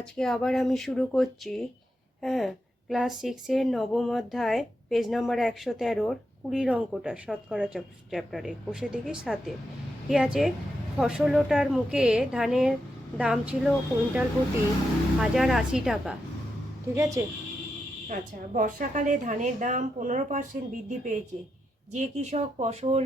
আজকে আবার আমি শুরু করছি। হ্যাঁ, ক্লাস 6-এর নবম অধ্যায় পেজ নাম্বার 113-র 20 অঙ্কটা শতকরা চ্যাপ্টারে কষে দেখি 7-এ কি আছে। ফসল ওঠার মুখে ধানের দাম ছিল কুইন্টাল প্রতি 1080 টাকা। ঠিক আছে। আচ্ছা, বর্ষাকালে ধানের দাম 15% বৃদ্ধি পেয়েছে। যে কৃষক ফসল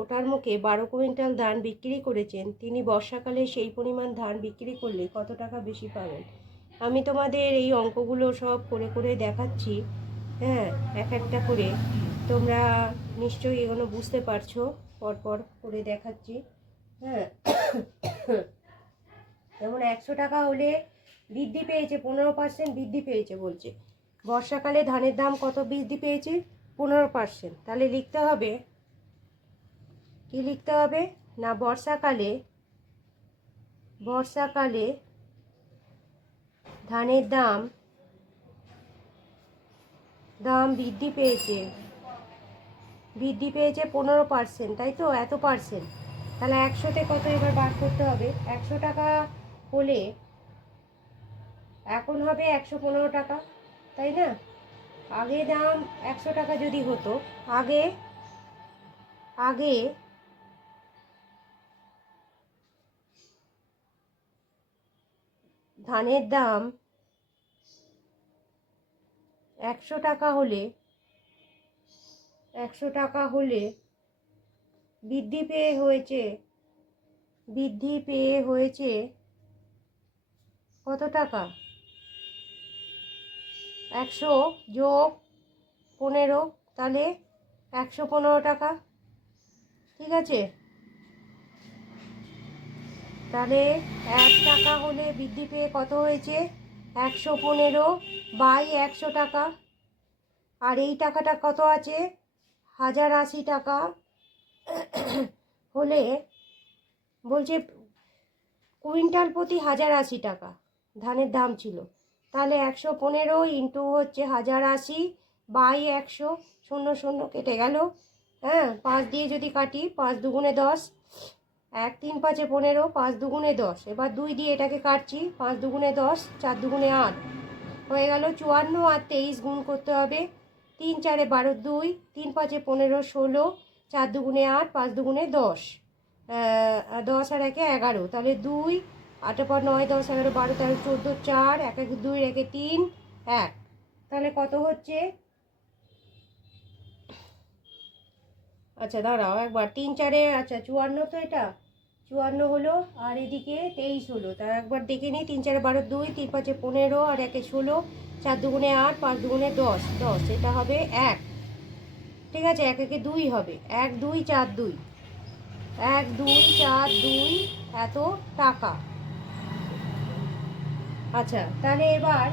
ওঠার মুখে 12 কুইন্টাল ধান বিক্রি করেছেন, তিনি বর্ষাকালে সেই পরিমাণ ধান বিক্রি করলে কত টাকা বেশি পাবেন? আমি তোমাদের এই অঙ্কগুলো সব করে করে দেখাচ্ছি। হ্যাঁ, এক একটা করে তোমরা নিশ্চয়ই এগুলো বুঝতে পারছো। পরপর করে দেখাচ্ছি। হ্যাঁ, যেমন 100 টাকা হলে বৃদ্ধি পেয়েছে 15% বৃদ্ধি পেয়েছে বলছে। বর্ষাকালে ধানের দাম কত বৃদ্ধি পেয়েছে? 15%। তাহলে লিখতে হবে কি লিখতে হবে না, বর্ষাকালে ধানের দাম বৃদ্ধি পেয়েছে 15%, তাই তো? এত পার্সেন্ট। তাহলে 100-তে কত এবার বার করতে হবে? 100 টাকা হলে এখন হবে 115 টাকা, তাই না? আগে দাম 100 টাকা যদি হতো, আগে ধানের দাম 100 টাকা হলে বৃদ্ধি পেয়ে হয়েছে কত টাকা? 100 যোগ 15, তাহলে 115 টাকা। ঠিক আছে। তাহলে 1 টাকা হলে বৃদ্ধি পেয়ে কত হয়েছে? 115 বাই 100 টাকা। আর এই টাকাটা কত আছে? 1080 টাকা হলে বলছে কুইন্টাল প্রতি 1080 টাকা ধানের দাম ছিল। তাহলে 115 ইন্টু হচ্ছে 1080 বাই 100, 0 0 কেটে গেল। হ্যাঁ, 5 দিয়ে যদি কাটি, 5 দুগুণে 10, 1 3 5 15, 5 দুগুণে 10। এবার 2 দিয়ে এটাকে কাটছি, 5 দুগুণে 10, 4 দুগুণে 8 হয়ে গেল 54। আর 23 গুণ করতে হবে। 3 4 12, 2 3 5 15 16, 4 দুগুণে 8, 5 দুগুণে 10, 10 আর 1 11। তাহলে 2 8 পর 9 10 11 12 13 14, 4 1 1 2 1 3 1। তাহলে কত হচ্ছে? আচ্ছা দাঁড়াও একবার, 3 4 আচ্ছা 54 তো, এটা 54 হলো, আর এদিকে 23 হলো। তার একবার দেখে নিই। 3 4 12, 2 3 5 15 আর 1 16, 4 দুগুণে 8, 5 দুগুণে 10 10, এটা হবে 1। ঠিক আছে, 1 1 2 হবে, 1 2 4 2, 1 2 4 2 এত টাকা। আচ্ছা, তাহলে এবার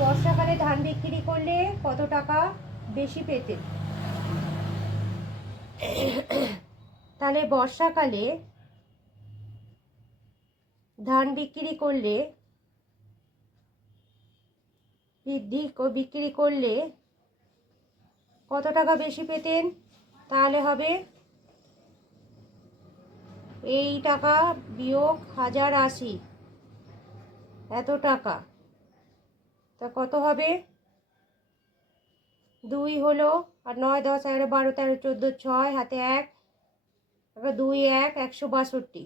বর্ষাকালে ধান বিক্রি করলে কত টাকা বেশি পেতেন? তাহলে বর্ষাকালে ধান বিক্রি করলে কত টাকা বেশি পেতেন? তাহলে হবে এই টাকা বিয়োগ 1080, এত টাকা। তা কত হবে? 2 হলো, আর 9 10 11 12 13 14, 6 হাতে 1, 2 1 162,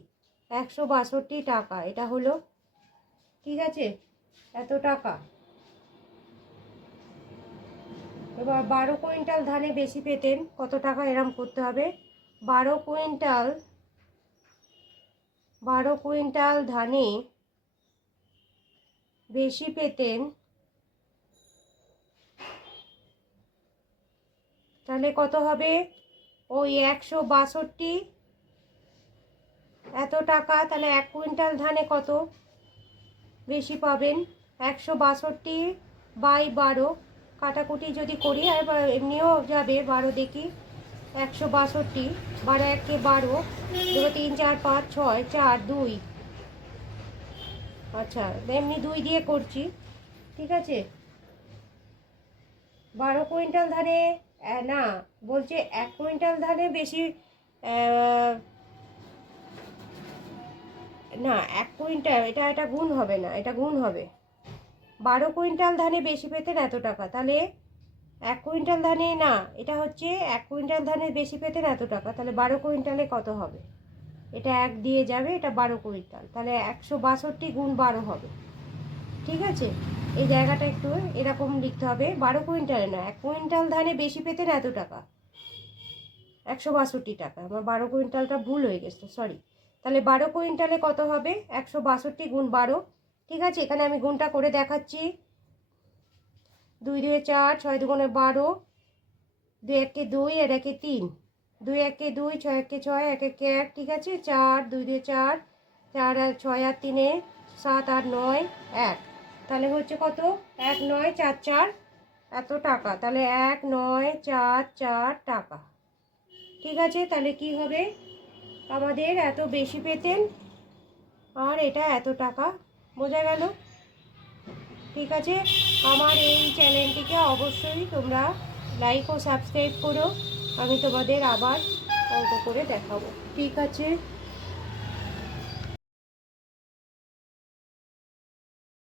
162 টাকা এটা হলো। ঠিক আছে, এত টাকা। এবার 12 কুইন্টাল ধানে বেশি পেতেন কত টাকা? এরম করতে হবে। 12 কুইন্টাল ধানে বেশি পেতেন, তাহলে কত হবে? ওই 162 এত টাকা। তাহলে 1 কুইন্টাল ধানে কত বেশি পাবেন? 162 বাই 12, কাটাকুটি যদি করি, আর এমনিও যাবে 12, দেখি 162, 12 1 12, 2 3 4 5 6 4 2। আচ্ছা, এমনি 2 দিয়ে করছি। ঠিক আছে, 12 কুইন্টাল ধানে না, বলছে 1 কুইন্টাল ধানে বেশি না 1 কুইন্টাল, এটা গুণ হবে না, এটা গুণ হবে। 12 কুইন্টাল ধানে বেশি পেতেন এত টাকা, তাহলে 1 কুইন্টাল ধানে না, এটা হচ্ছে 1 কুইন্টাল ধানে বেশি পেতেন এত টাকা, তাহলে 12 কুইন্টালে কত হবে? এটা 1 দিয়ে যাবে, এটা 12 কুইন্টাল, তাহলে 162 গুণ 12 হবে। ঠিক আছে, এই জায়গাটা একটু এরকম লিখতে হবে, 12 কুইন্টালে না, 1 কুইন্টাল ধানে বেশি পেতেন এত টাকা, 162 টাকা। আমার 12 কুইন্টালটা ভুল হয়ে গেছে, সরি। তাহলে 12 কুইন্টালে কত হবে? 162 গুণ 12। ঠিক আছে, এখানে আমি গুণটা করে দেখাচ্ছি। 2 2 4, 6 2 12, 2 1 2, আর 1 3, 2 1 2, 6 1 6, 1 1 1, ঠিক আছে। 4 2 2 4, 4 আর 6 আর 3, 7 8 9 1, তাহলে হচ্ছে কত? 1 9 4 4 এত টাকা, তাহলে 1 9 4 4 টাকা। ঠিক আছে, তাহলে কি হবে? আমাদের এত বেশি পেতেন আর এটা এত টাকা, বোঝা গেল? ঠিক আছে, আমার এই চ্যানেলটিকে অবশ্যই তোমরা লাইক ও সাবস্ক্রাইব করো, আমি তোমাদের আবার অঙ্ক করে দেখাবো। ঠিক আছে।